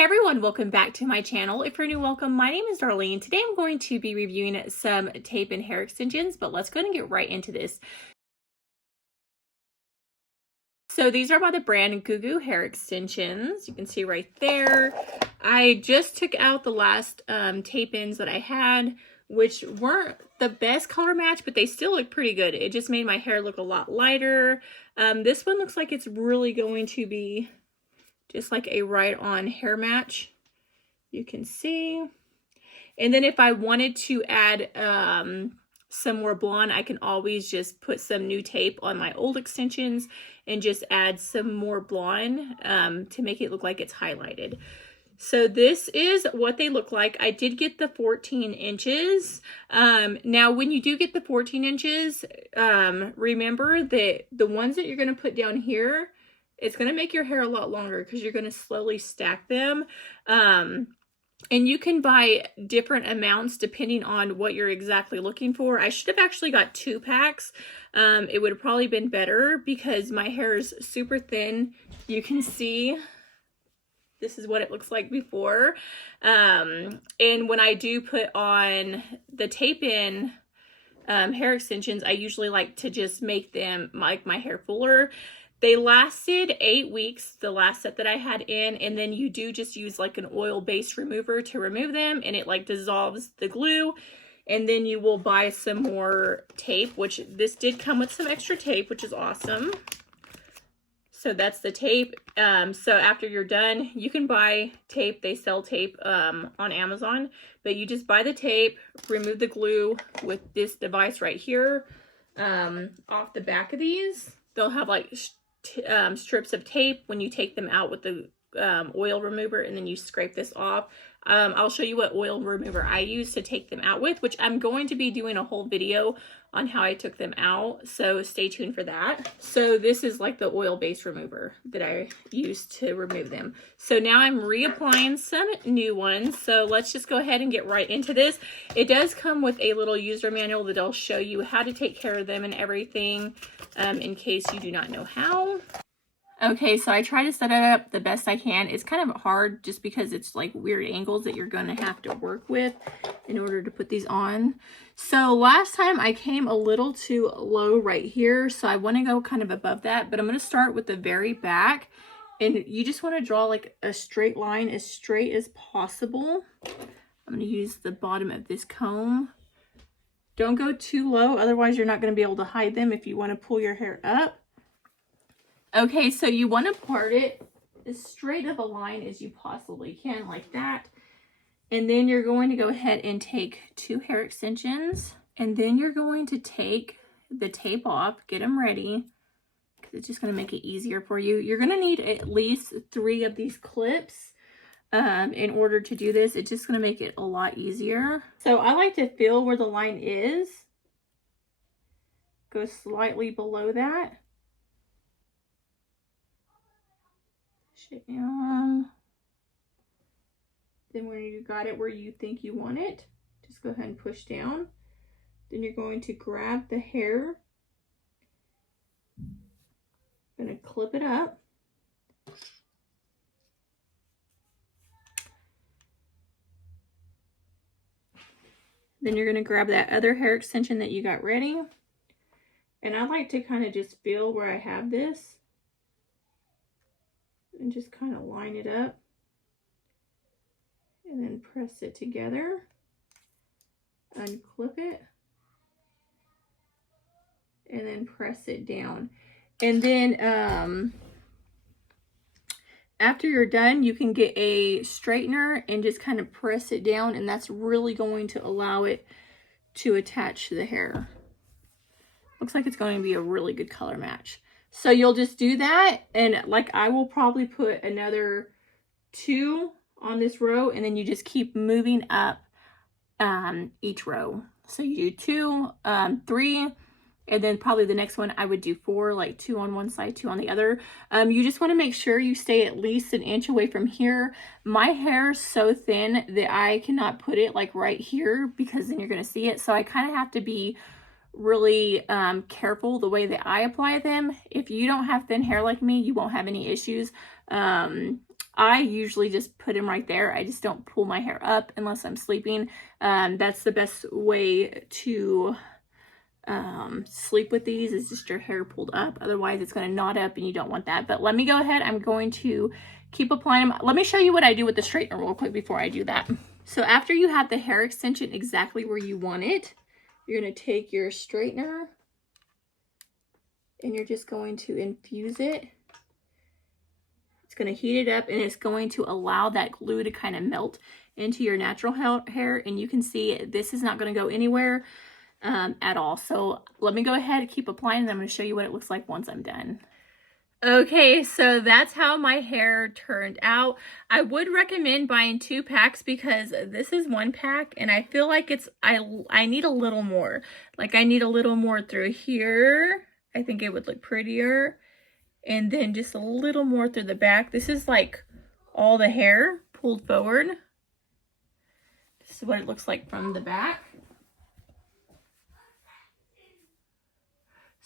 Hey everyone, welcome back to my channel. If you're new, welcome. My name is Darlene. Today I'm going to be reviewing some tape and hair extensions, but let's go ahead and get right into this. So these are by the brand GOO GOO hair extensions. You can see right there. I just took out the last tape ends that I had, which weren't the best color match, but they still look pretty good. It just made my hair look a lot lighter. This one looks like it's really going to be just like a right-on hair match. You can see. And then if I wanted to add some more blonde, I can always just put some new tape on my old extensions and just add some more blonde to make it look like it's highlighted. So this is what they look like. I did get the 14 inches. Now, when you do get the 14 inches, remember that the ones that you're going to put down here, it's going to make your hair a lot longer because you're going to slowly stack them. And you can buy different amounts depending on what you're exactly looking for. I should have actually got 2 packs. It would have probably been better because my hair is super thin. You can see this is what it looks like before. And when I do put on the tape in hair extensions, I usually like to just make them like my hair fuller. They lasted 8 weeks, the last set that I had in, and then you do just use like an oil-based remover to remove them, and it like dissolves the glue, and then you will buy some more tape, which this did come with some extra tape, which is awesome. So that's the tape. So after you're done, you can buy tape. They sell tape on Amazon, but you just buy the tape, remove the glue with this device right here. Off the back of these, they'll have like strips of tape when you take them out with the oil remover, and then you scrape this off. I'll show you what oil remover I use to take them out with, which I'm going to be doing a whole video on how I took them out, so stay tuned for that. So this is like the oil-based remover that I used to remove them. So now I'm reapplying some new ones, so let's just go ahead and get right into this. It does come with a little user manual that'll show you how to take care of them and everything, in case you do not know how. Okay, so I try to set it up the best I can. It's kind of hard just because it's like weird angles that you're going to have to work with in order to put these on. So last time I came a little too low right here, so I want to go kind of above that, but I'm going to start with the very back, and you just want to draw like a straight line as straight as possible. I'm going to use the bottom of this comb. Don't go too low, otherwise you're not going to be able to hide them if you want to pull your hair up. Okay, so you want to part it as straight of a line as you possibly can, like that. And then you're going to go ahead and take 2 hair extensions, and then you're going to take the tape off, get them ready, because it's just going to make it easier for you. You're going to need at least 3 of these clips in order to do this. It's just going to make it a lot easier. So I like to feel where the line is, go slightly below that. Then when you got it where you think you want it, just go ahead and push down. Then you're going to grab the hair, going to clip it up. Then you're going to grab that other hair extension that you got ready. And I like to kind of just feel where I have this and just kind of line it up and then press it together, unclip it, and then press it down. And then after you're done, you can get a straightener and just kind of press it down, and that's really going to allow it to attach to the hair. Looks like it's going to be a really good color match. So you'll just do that, and like I will probably put another 2 on this row, and then you just keep moving up each row. So you do 2, 3, and then probably the next one I would do 4, like 2 on one side, 2 on the other. You just want to make sure you stay at least an inch away from here. My hair is so thin that I cannot put it like right here because then you're going to see it. So I kind of have to be really careful the way that I apply them. If you don't have thin hair like me, you won't have any issues. I usually just put them right there. I just don't pull my hair up unless I'm sleeping. That's the best way to sleep with these, is just your hair pulled up. Otherwise it's going to knot up and you don't want that. But let me go ahead. I'm going to keep applying them. Let me show you what I do with the straightener real quick before I do that. So after you have the hair extension exactly where you want it, you're going to take your straightener and you're just going to infuse it. It's going to heat it up and it's going to allow that glue to kind of melt into your natural hair. And you can see this is not going to go anywhere at all. So let me go ahead and keep applying and I'm going to show you what it looks like once I'm done. Okay, so that's how my hair turned out. I would recommend buying 2 packs because this is 1 pack and I feel like I need a little more. Like I need a little more through here. I think it would look prettier. And then just a little more through the back. This is like all the hair pulled forward. This is what it looks like from the back.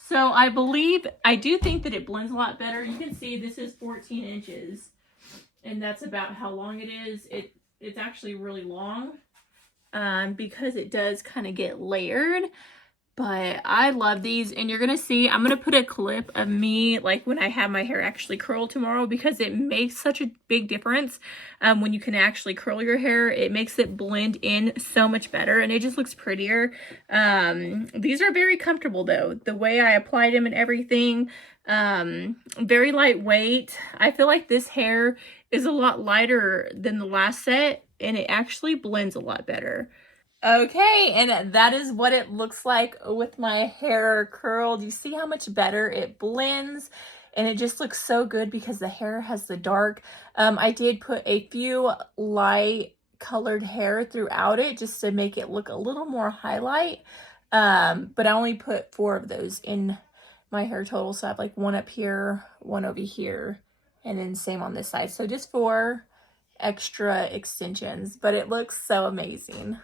So I do think that it blends a lot better. You can see this is 14 inches and that's about how long it is. It's actually really long because it does kind of get layered. But I love these, and you're gonna see, I'm gonna put a clip of me like when I have my hair actually curled tomorrow, because it makes such a big difference when you can actually curl your hair. It makes it blend in so much better and it just looks prettier. These are very comfortable though, the way I applied them and everything. Very lightweight. I feel like this hair is a lot lighter than the last set and it actually blends a lot better. Okay, and that is what it looks like with my hair curled. You see how much better it blends, and it just looks so good because the hair has the dark. I did put a few light colored hair throughout it just to make it look a little more highlight. But I only put 4 of those in my hair total. So I have like 1 up here, 1 over here, and then same on this side. So just 4 extra extensions, but it looks so amazing.